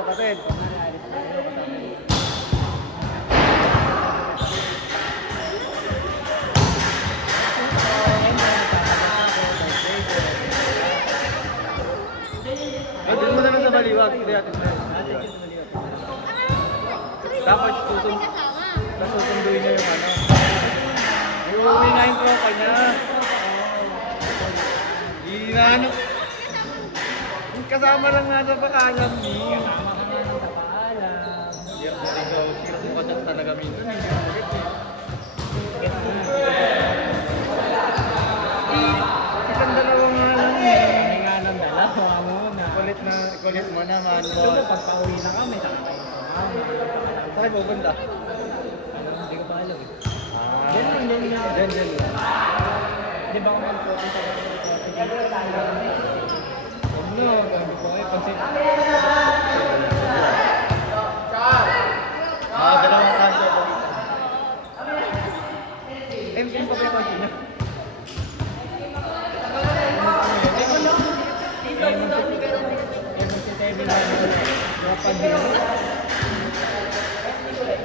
kapatid. Doon mo na lang sa baliwag. Hindi natin sa baliwag. Tapos susunduin niya yung ano. Iuwi na yung tropa niya. Inaano. Kasama lang nga sa paalam niyo. Kasama ka nga ng paalam. Ikaw, mukha na talaga minsan. Isang dalawa nga lang eh. Hindi nga ng dalawa muna. Kulit mo naman. Siguro pagpa-uwi na kami, saka kayo Saan kayo pupunta? hindi ko pa alam eh. Diyan lang. Di ba kung mag-pupunta ka sa Ano, gabi ko kayo. Pansin. Dalawang kanto. Saan pa kayo pansin niya?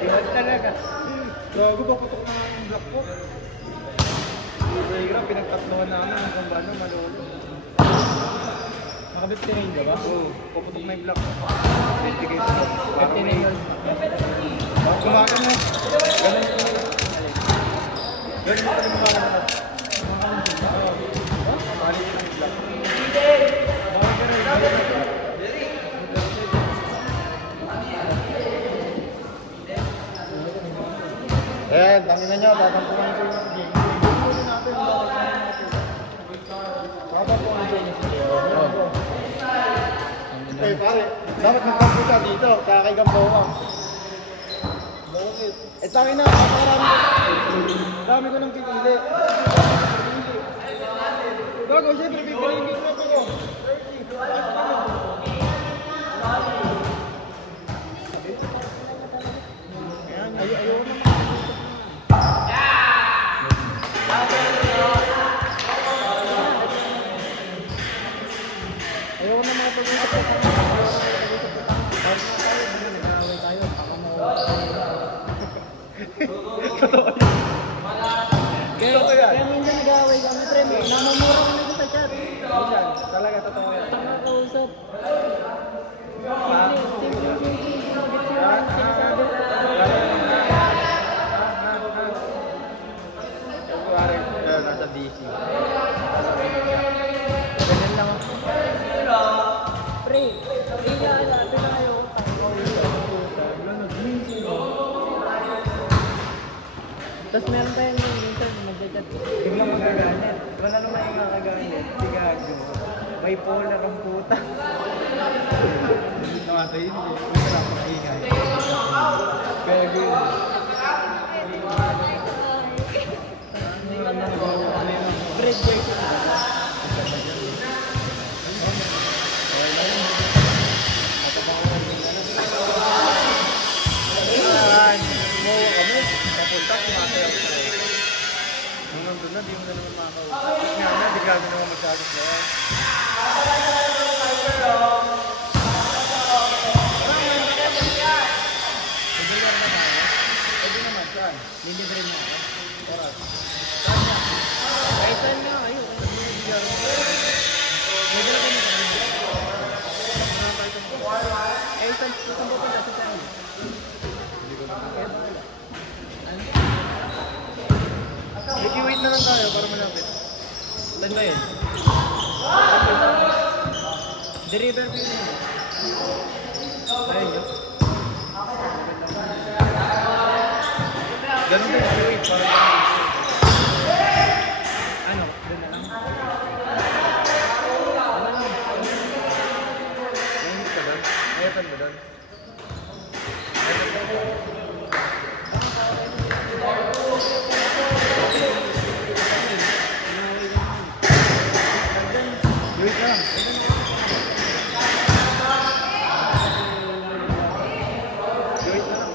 Diwad talaga. Gago ba putok na nga yung block ko? Hirap, pinagtatlohan namin kung paano malolo. Nakabit ka rin, di ba? Oo, puputok na yung block. Sige, parang may... Kumakan mo. Ganun ko. Ganun ko rin kumakan mo. Balik ko yung block. Eh, dami na niya, tatampunan ko yung game. Tatampunan ko yung game. Eh, pare, dapat magtampo ka dito, kaya kay Gamboa. Bakit? Eh, sa akin na, napakarami ko. Dami ko nang pipili. Gago, siyempre, pipiliin ko na ako. Ayaw naman. Ayaw na mga pag-usap ko. Nag-aaway tayo, baka mo. Kaya minsan nag-aaway kami, pre. Namamura kami ko sa chat. Talaga, totoo yan. Tama ka usap. Nasa DC. Ganyan lang ako. Pre, ate na kayo. Tapos meron pa yung minsan mag-chat. Biglang magaganit. Wala naman yung kakaganit. Si Gago. Bipolar ang puta. Hindi naman yun. Hindi lang mag-ingay. Gago yun. Bread break. Umuwi kami. Papunta, sumasayaw ko na. Nung nandun na, di mo na naman makakausap. Nga na, di gagawin naman masyadong na yan. Regular na tayo? Pwede naman, saan? Lilibre mo ako. Oras. Saan niya? Kahit saan nga kayo. Eh, saan pupunta sa saan? Wait na lang tayo para malapit. Saan ba yun? The river view na yun. Ayun yun. Ganun ba yung wait para Ano? Doon na lang. Nahimik ka doon? Ayatan ba doon? Wait lang. Wait na lang.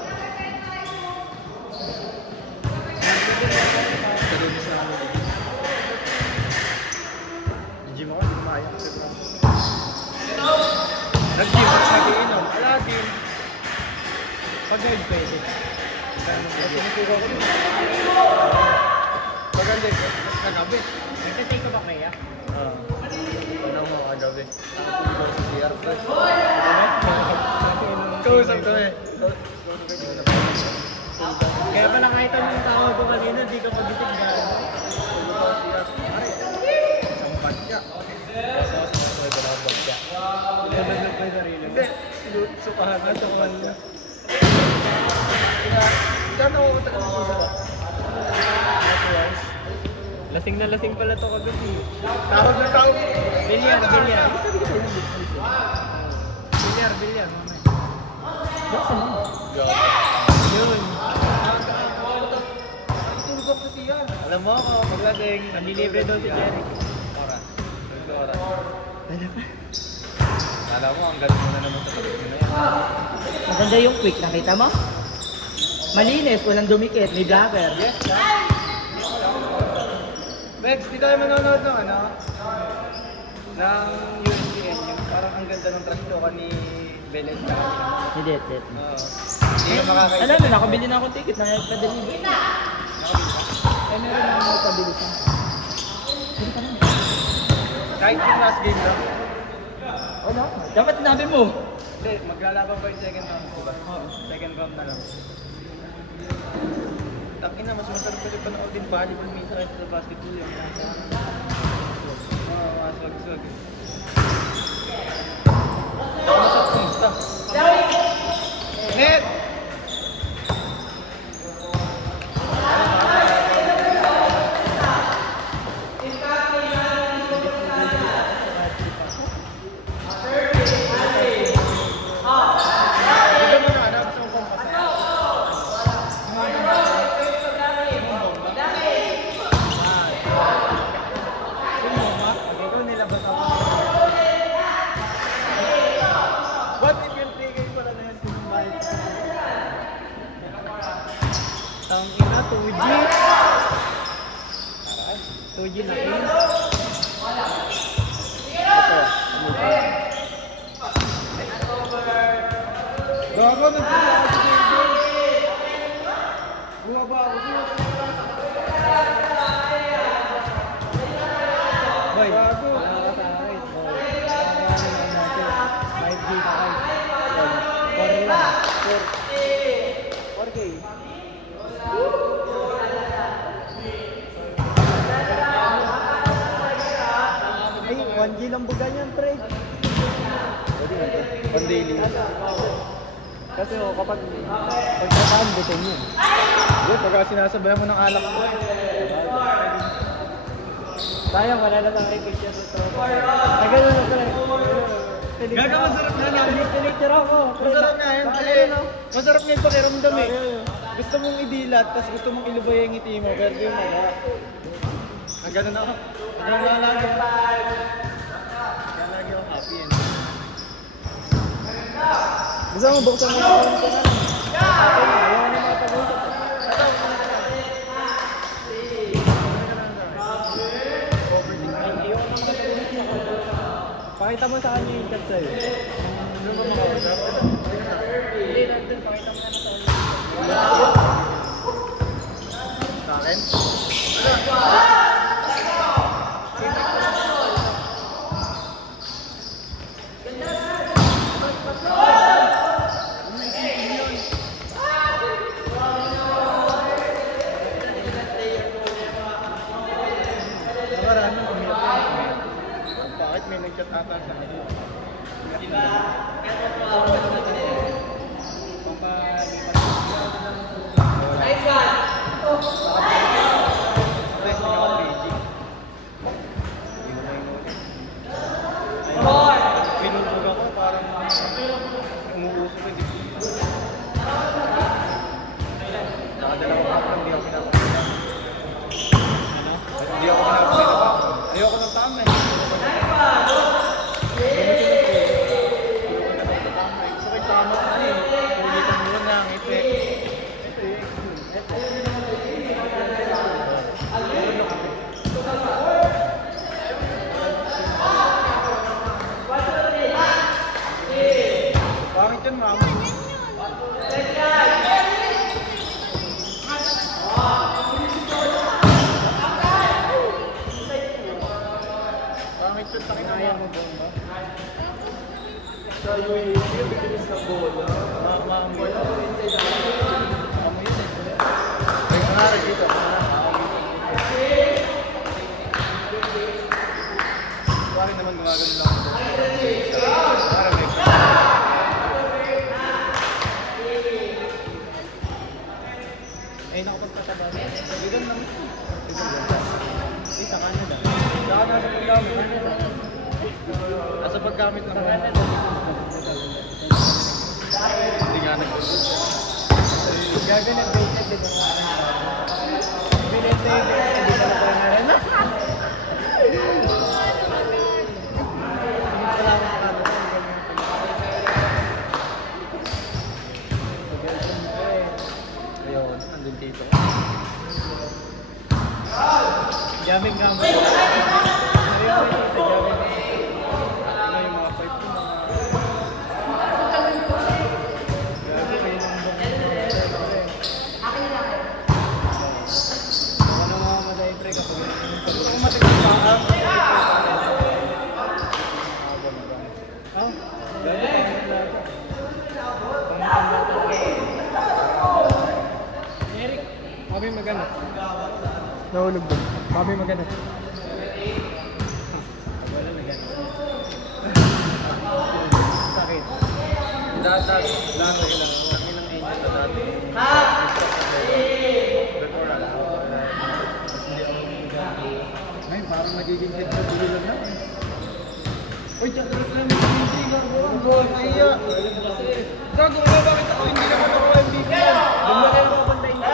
Salud sa amin. Gym ako, hindi ko maya. Nag-gym, nag-iinom. Wala, di Pag ngayon pwede. Pag hindi, kagabi. Nagtatake ka ba kaya? Ano mo kagabi? Ako sa CR. Kausap ko eh. Kaya pala kahit anong tawag ko kanina, di ka pagitig gano'n. Isang badya. Nabaglag pa yung sarili mo. Hindi, sukahan na sa badya. Gano'n ako taga-susa ba? Lasing na lasing pala to kagabi. Tawag na tawag. Bilyar. Bilyar, mamaya. Yun. Tulog ako sa CR. Alam mo ako, paglasing. Nanlilibre daw si Jerry. Oras. Alam mo, ang galing mo na naman sa tabi mo na yan. Maganda yung quick, nakita mo? Malinis, walang dumikit, may blocker. Yes, Bex, di tayo manonood ng ano? Ng USPN, yung parang ang ganda ng trash talk ni Belen. Hindi, hindi. Oo. Hindi ka makakaisa. Alam mo, nakabili na akong ticket, nakadeliver. Eh, meron na ako pabilisan. Pwede ka naman. Kahit yung last game lang. Wala. Dapat sinabi mo. Hindi, maglalaban pa yung second round, diba? Oo. Second round na lang. Takin na, mas masarap ko rin panood din volleyball minsan kahit sa basketball yung mas wag-swag. Masarap kong stuff. Net! What if yung 3K pala na yan tumbay? Tang ina, 2G. 2G na yun. Ito. Gago, nagpula ako sa game. Bumaba ako siya. Boy, Gago. wala ka sa akin. Boy, natin. 5G ka kayo. 4 lang. 4K. Ay, 1G lang buga niyan, pre. Pwede na ito. One daily. Kasi kapag pagkataan, butin yun. Yun, pagka sinasabayan mo ng alak mo. Sayang, wala na lang kay picture sa tropa. Ay, gano'n na pala. Gaga, masarap na yan. Pinicture ako. Masarap nga yan. Kasi masarap nga yung pakiramdam eh. Gusto mong idilat, tapos gusto mong ilubay yung ngiti mo, pero di mo wala. Ang ganun ako. Ang ganun na lagi. Kaya lagi ako happy yan. Gusto mo buksan mo yung phone ko na? Ayaw na mga pag-usap. Pakita mo sa kanya yung chat sa'yo. Ano ba makausap? Hindi, nandun. Pakita mo na sa kanya. Sa akin? Nakaraan nung umiyak yun. Bakit may nag-chat ata sa akin? Ngayon ako pagtataba. Sigan naman ito. Hindi, sa Canada. Saka nasa paggamit. Canada. Nasa paggamit Sa naman. Canada. Hindi nga Gaganap basic din ang binenta yung basic, hindi ka na pala na rin. Sumit pala ako sa Canada. Ayun, nandun dito. Jamming gamit. Ayun, jamming. Ano yung mga pipe ko, mga... Gabi, kayo ng Ano mga maday pre kapag Gusto ko matigas pa. Oh, gabi Eric, kami magana. Nahulog ba? Kami maganda. Wala na ganun. Sakit. Dati, lalo ilang angel na dati. Before na lang. Ay, parang nagiging head na dulo lang na. Uy, dyan ka lang MVP, gago. Goal, kaya. Gago, bakit ako hindi naman ako MVP yan? Doon na kayo papuntahin ko.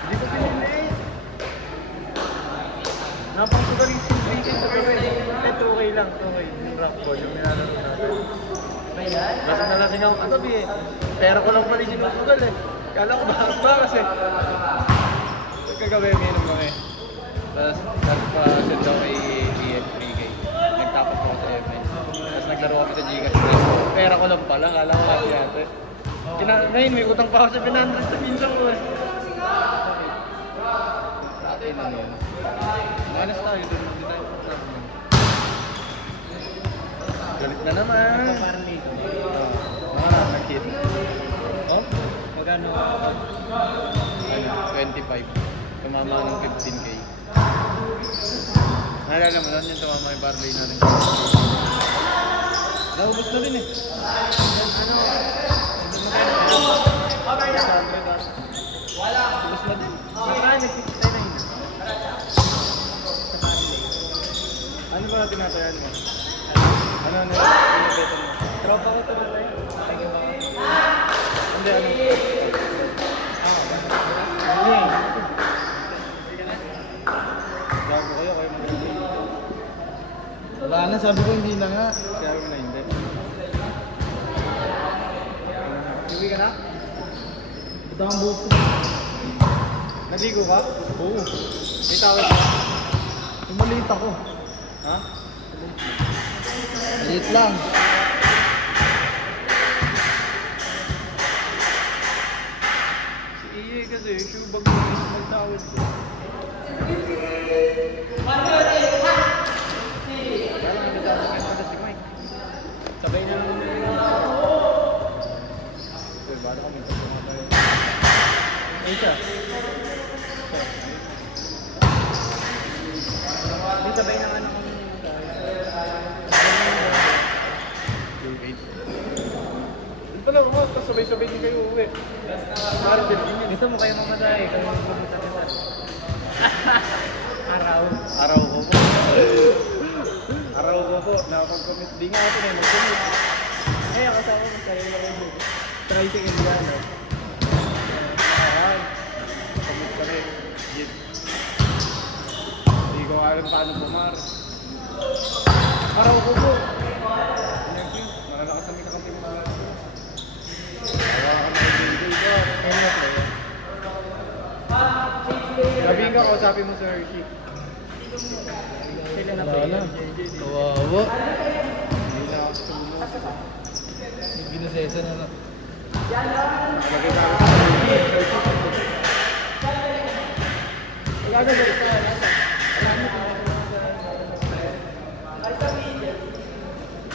Hindi ko pinili. Napakagaling si Bacon sa gawin. Eh, 2K lang, 2K. Yung rock ball, yung nilalaro natin. Kasi nalasing ako katabi eh. Pero ko lang pala sinusugal eh. Kala ko ba kasi. Nagkagawin, minum lang eh. Tapos, nagpa-send ako kay EF 3K. Nagtapos ko sa MS. Tapos naglaro kami sa Gcash. Pera ko lang pala, kala ko kasi ate. Ngayon, may utang pa ako sa 700 sa pinsan ko eh. Dati lang yun. Malas tayo, doon hindi tayo pagsabi yun. Galit na naman. Parang dito. Mga nag-hit. Oh? Magano? Ano? 25. Tumama ng 15K. Naalala mo lang yung tumama yung barley na rin. Naubos na rin eh. Ano? Wala. Ubos na din. Nag-69 na. Ano ba tinatayan mo? Ano? Tropa ko ito na tayo. Sige ba? Hindi, ano? Hindi. Gago kayo mag-ibig. Wala na, sabi ko hindi na nga. Sabi mo na hindi. Uwi ka na? Ito ang buhok ko. Naligo ka? Oo. May tawag ka? Tumalit ako. Ha? Maliit lang. Si Iye kasi, shoe bag mo magtawad ko. Kaya lang nagtawag ka na si Mike. Sabay na naman yun. Uy, bala kami sa mga tayo. Ay siya. Hindi sabay na ano kami. Ito lang ako, tapos sabay-sabay din kayo uwi. Parang din yun. Gusto mo kayo mamatay. Kayo pumunta kita. Araw. Araw ko po. Araw ko po. Nakapag-commit. Di nga ako na mag-commit. Ay, ang kasama mo sa'yo na rin. Try to Indiana. Ay, commit ka rin. Git. Hindi ko alam paano pumar. Araw ko po. Thank you. Malalakas kami kakampi mo. Tawa ka na ibigay ko. Gabihin ka, kausapin mo sa Hershey. Sila na Wala na. Kawawa. Hindi na ako tulog. Ginasesa na lang. Lagay na ako sa Hershey. Wala na balik ka.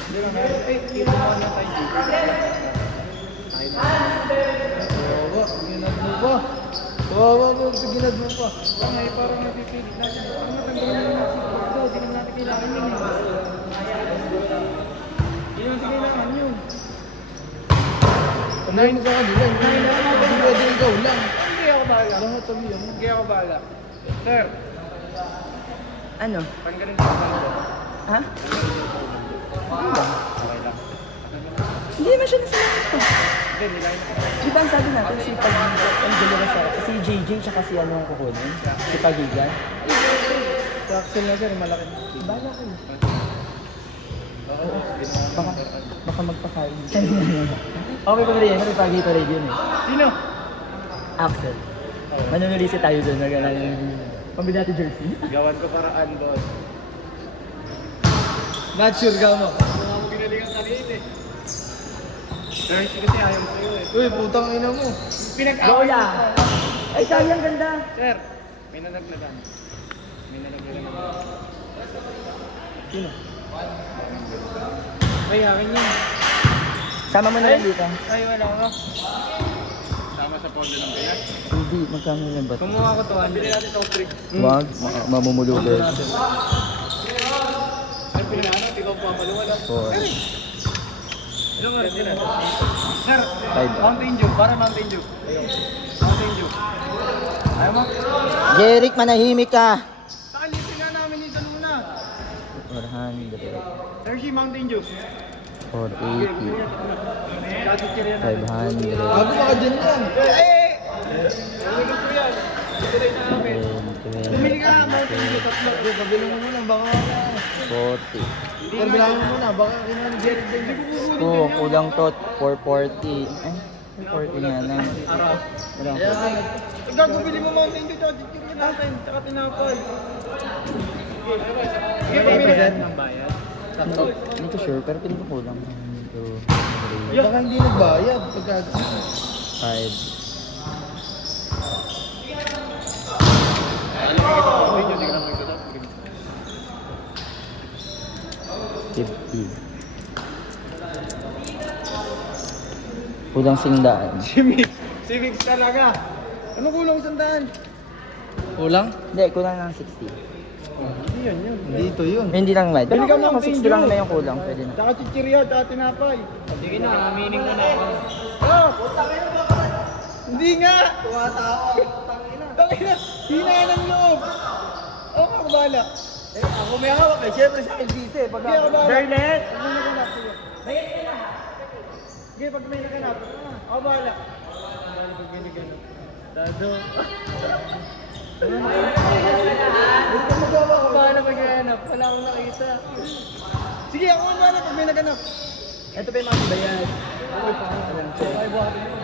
Hindi lang meron. Eh, kita mo na tayo dito. Ay, Kawawa. Ginagawa. pa. Kawawa mo, ginad mo pa. Ay, parang napipilit natin. Ang matanggalin na natin si Gordo, di naman natin kailangan yun eh. Di naman natin kailangan yun. Unahin mo sa kanila. Hindi pwede ikaw lang. Hindi ako bahala. Lahat kami yan. Hindi ako bahala. Sir, Ano? tanggalin ko sa Gordo. Ha? Okay lang. Hindi naman siya nasalat ko. Hindi, nilayin ko. Di ba ang sabi natin si Pagigan, ang dalawa sa si JJ tsaka si ano ang kukunin? Si Pagigan? Sa Axel na sir, malaki. Bala ko. Oo, Baka magpakain. Okay pa rin yan, may pagi pa rin yun eh. Sino? Axel. Manunulisi tayo doon. Pambili natin jersey. Gawan ko paraan, boss. Not sure ka mo. Mga mo ginalingan kanina eh. Jersey kasi ayaw mo sa'yo eh. Uy, putang ina mo. Pinag-away Lola! Ay, sayang ganda. Sir, may nalaglagan. May nalaglagan. Sino? Ay, akin yun. Sama mo na lang dito. Ay, wala ko. Sama sa pondo ng kaya. Hindi, magkano lang ba? Kumuha ko to, bili natin itong trick. Wag, mamumulugod. Ay, pinag-ano, ikaw papaluwal. 4. Ilang oras yun natin? Sir, Five. Mountain Dew, para Mountain Dew. Mountain Dew. Ayaw mo? Jeric, manahimik ka! Nakalisin nga namin dito muna. 400. Hershey Mountain Dew. 480. Kasi kiriyan 500. Bago baka dyan yan. Ulo ko yan. Tuloy na namin. Bumili ka, Mountain Dew, tatlo. Uy, pabili mo muna, baka 40. Sir, bilangin mo muna, baka kinuha Jerry din. Oh, kulang to. 440. Eh, 440 nga lang. Araw. Wala. Gago, bili mo Mountain Dew, tsaka chichirin natin, tsaka tinapay. Sige, pamili ng bayan. Hindi ko sure, pero piling ko kulang. 1, 2, Baka hindi nagbayad. Pagka... 3, 4, 5. Video, di ka lang magtatap. 50. Kulang 100. Civics talaga. Ano kulang sandaan? Kulang? Hindi, kulang lang 60. Hindi yan yun. Dito yun. Hindi lang ba? Bili Pero ka kung ako Mountain 60 lang Dew. na yung kulang, pwede na. Tsaka chichirya, tsaka tinapay. Sige na, amining mo na ako. Oh! Hindi nga! Tumatao. Tangina! Hina ng loob! Ako bahala. Eh, ako may hawak eh. Siyempre sa akin busy eh. Hindi ako bahala. Bernett! Pag may naganap, sige. Sige, pag may naganap. Ako bahala. Pag may naganap. Dado. Huwag ka magawa ko bahala pag naganap. Wala akong nakita. Sige, ako ang bahala pag may naganap. Ito pa yung mga bayad. Okay pa. Okay, buhatin mo.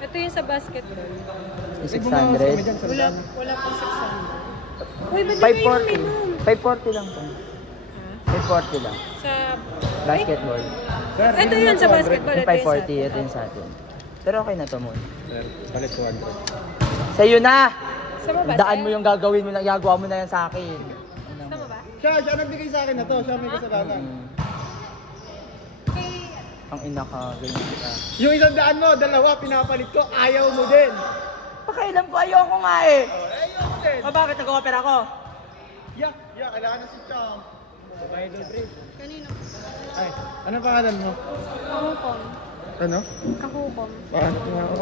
Ito yung sa basketball. Yung Eh, bumawas kami dyan 600. sa Wala, dami. wala pang 600. Uy, ba't di kayo 540. uminom? 540 lang po. Ha? 540 lang. Sa... Basketball. Sir, Ito yun sa basketball. Yung Ito yung sa... 540, ito yung sa atin. Pero okay na to mo. Sir, palit 200. Sa'yo na! Sa ba? Daan mo yung gagawin mo na, gagawa mo na yan sa akin. Sa ba? Siya nagbigay sa akin na to. Siya may kasalanan. Kay... Ang ina ka, ganyan ka. Yung 100 mo, dalawa, pinapalit ko, ayaw mo din. Pakailan ko, ayoko nga eh. Ayaw mo din. O bakit nag-opera ko? Kailangan na si Chong. Idol Bridge. Kanino? Ay, ano pangalan mo? Kahukom. Ano? Kahukom. Paano nga ako?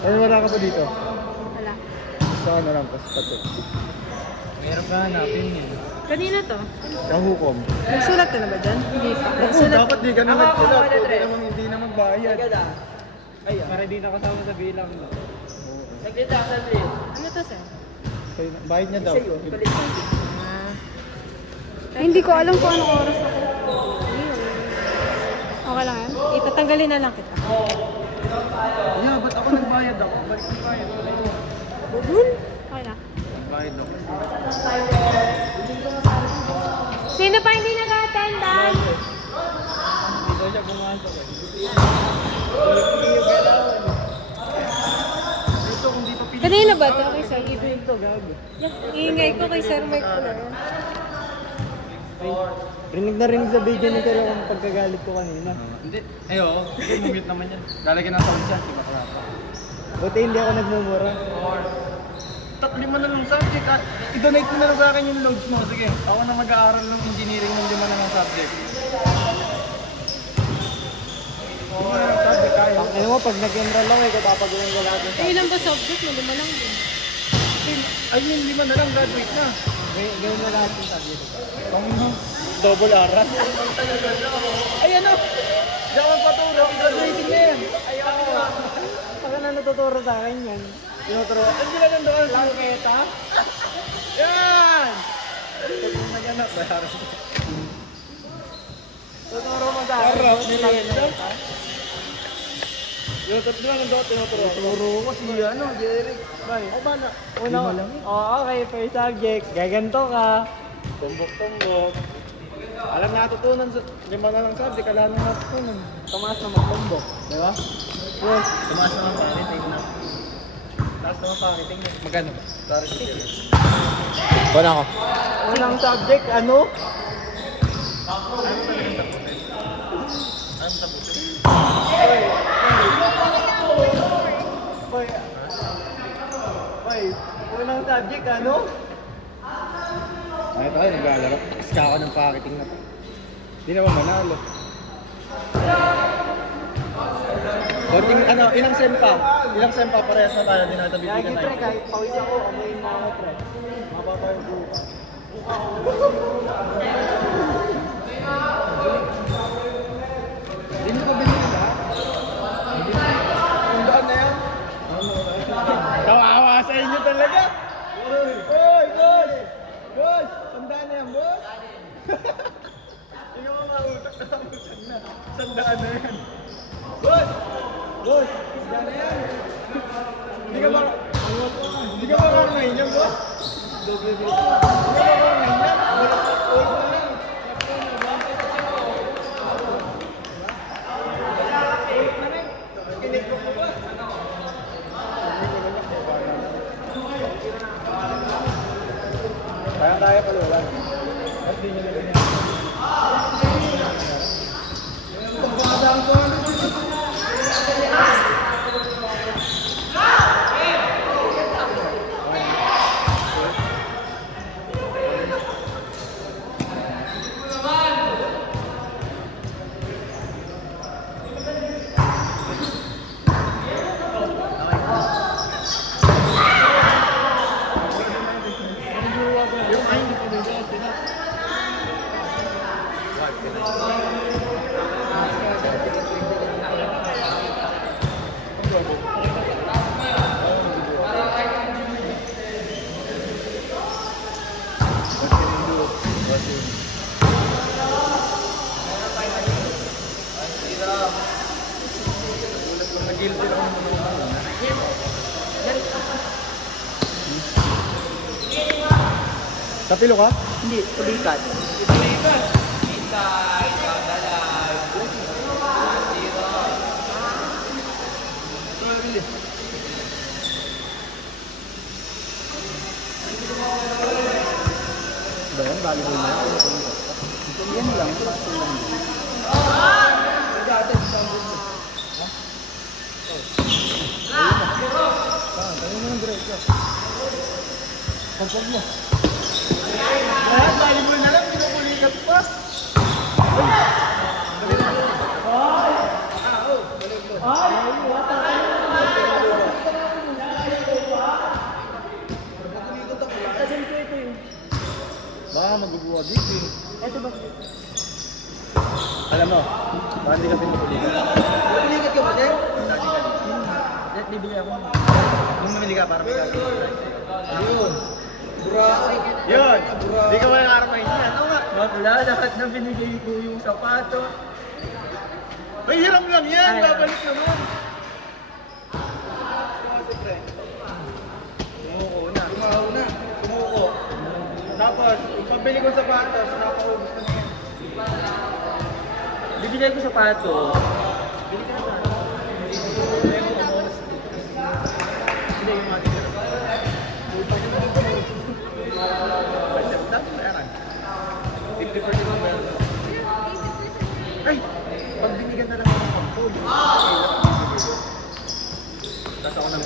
Ano wala ka pa dito? Wala. Gusto ko na lang paspati. Meron ka hanapin eh. Kanino to? Kahukom. Nagsulat ka na ba dyan? Hindi pa. Naku, dapat di ka na Ako, nagsulat. ako, Pwede Dre. namang hindi na magbayad. Ay, Para di na kasama sa bilang. Nagkita, sandali. Ano to, sir? Bayad niya daw. Sa'yo, palit mo. Ay, hindi ko alam kung anong oras ako. Okay lang yan? Itatanggalin na lang kita. Yeah, ba't ako nagbayad ako? Balik ang bayad. Okay lang. Nagbayad ako. Sino pa hindi nag-attendance? Hindi daw siya pumasok eh. Hindi yung galawan. Dito kung di pa pinili. Kanino ba ito? Kay Sir? Ito, gago. Iingay ko kay Sir Mike ko na yan. Rinig na rinig sa video ni Kero kung pagkagalit ko kanina. Hindi. Ay, oo. Hindi, mumute naman yan. Lalagyan ng sound yan, si Bakla. Buti hindi ako nagmumura. Lima na lang subject. I-donate mo na lang sa akin yung loads mo. Sige, ako na mag-aaral ng engineering ng 5 na lang subject. 5 na lang subject, kaya. Ano mo, pag nag-enroll lang, ikaw papagawa ko lahat ng Eh, ilan ba subject mo? 5 lang din. I mean, 5 na lang, graduate na. Gawin mo lahat yung subject. Double aras. Ay, ano? Di ako magpaturo. Graduating na yan. Baka na natuturo sa akin yan. Tinuturo. Ang sila nandoon. Langketa. Yan! Nag-anak. Bayaran. Tuturo mo sa akin. Harap nila yan. Tinuturo nandoon. Tinuturo ko si Jeric. Bye. O ba na? Una, okay, first subject. Gaganto ka. Tumbok-tumbok. Alam na natutunan sa 5 na lang subject. Alam na natutunan. Tumaas na magtumbok. Di ba? Yes. Tumaas naman pakiting na. Taas naman pakiting na. Magkano ba? Sorry. Wala ako. Unang subject, ano? Boy. Boy. Unang subject, ano? Ay, tayo naglalaro. Iska ako ng pakiting na to. Hindi naman manalo. Konting, ilang sempa? Ilang sempa parehas na tayo, dinatabi Lagi na pre, tayo. kahit pawis ako, amoyin mo ako pre. Mababa yung buka. Hindi mo pa binili ba? Hindi mo. Yung daan na yan? Kawawa sa inyo talaga! Oy, boss! Boss! Sandaan na yan, boss! Hindi mo mautak na na. Sandaan na yan. Boss! Boss! Sandaan na yan! Hindi ka ba... Hindi ka ba ngayon yan, boss? Hindi ka ba ngayon yan? Wala na lang. Kaya kaya palulan. At di nyo nila niya. Pagpapadaan ko ano dito. Yung ay, hindi ko nila sila. Kapilo ka? Hindi, tulikat. Ba yan? Volleyball na yan? Yan lang, paso lang. Tayo mo ng break ka. Pagpag mo. Lahat, volleyball na lang, pinukulikat pa. Baka magubuha dito eh. Ito ba? Alam mo, baka hindi ka pinukulikat. Pinukulikat ka ba din? Let bibili ako. Nung mamili ka para may gagawin. Yun. Yun. Hindi ka may karamahin yan. Oo nga. Wala, lahat na binigay ko yung sapato. Ay, hiram lang yan. Ay, Babalik naman. Tumuko na. Tumuko. Tapos, yung pabili ko sapatos, napaubos na yan. Bibigay ko sapato. Bili ka na. Hindi, yung mga tigil. Bayaran. 50% ng bayaran. Ay! Pag binigyan na lang ako ng pag-fold. Tapos ako nang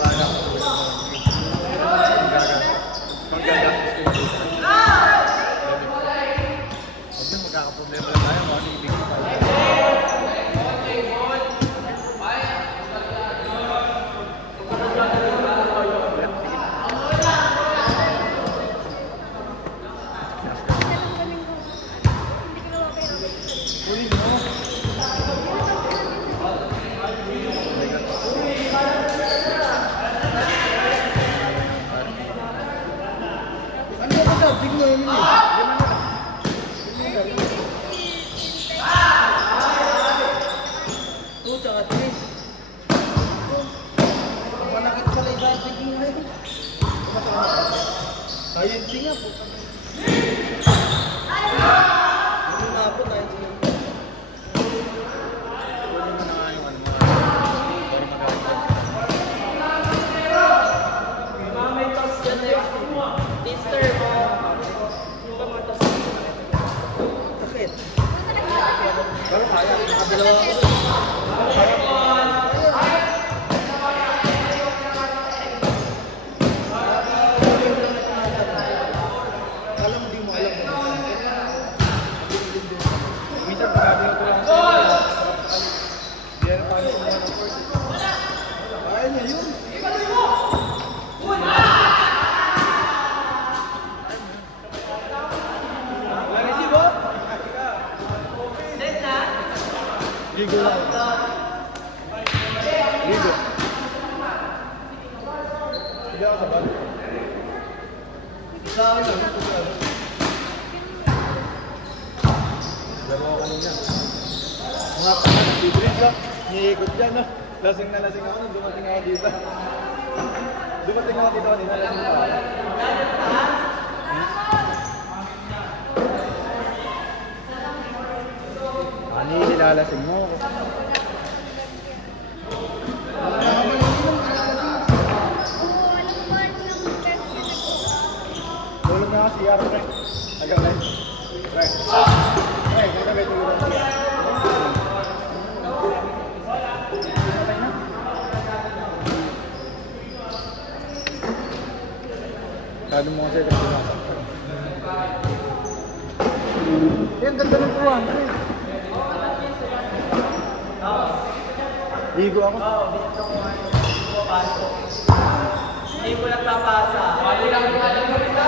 Ayun, singa po. Ano na po tayo singa? Kunin mo na nga yung ano. Para magaling. May toss dyan na yung Easter mo. Yung ba mga toss? Sakit. Pero kaya. Nakadalawa ako. Kaya. Alam mo, di mo alam. Minsan pagkabing ko lang sa di na paano kung ano first. Kaya niya yun. Ligo lang. Ligo. Hindi ako sabad. Sa akin lang. Laro ako kanina. Mga pangan, nag-drink ka. Niikot dyan, no? Lasing na lasing ako nung dumating ako dito. Dumating ako dito kanina, lasing na ako. Ano yung nilalasing mo? Tulog na kasi CR, pre. Agaw na. Pre. Pre, kaya may tulog na CR. Kado mo kasi kasi nasaktan. Yan, ganda ng tuwan, pre. Ligo ako. Hindi ko nagpapasa. Wali lang yung alam mo isa.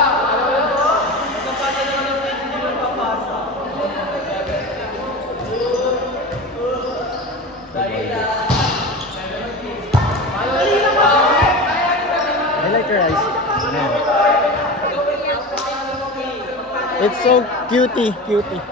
Magpapasa naman ng stage, hindi mo nagpapasa. I like your eyes. Yeah. It's so cutie. Cute.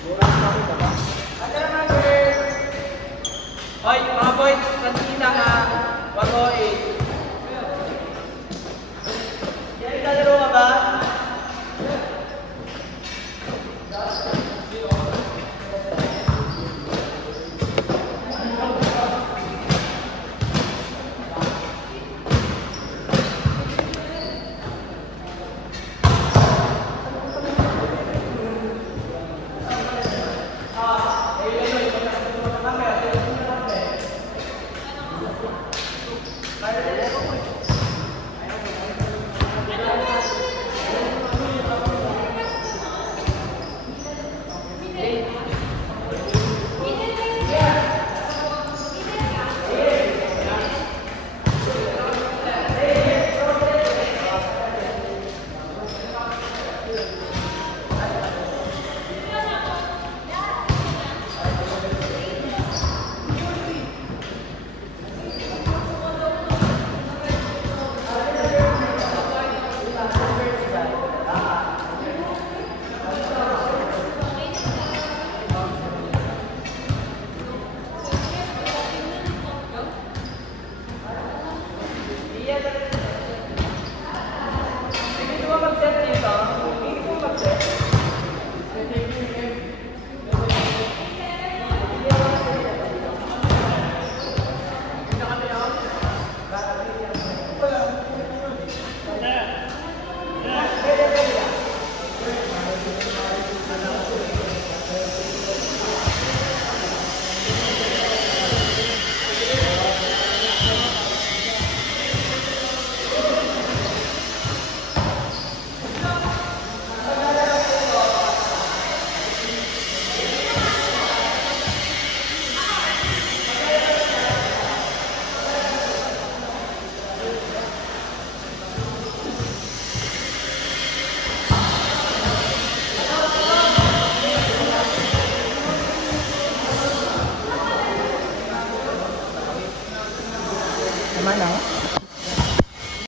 Kurang 1 ba?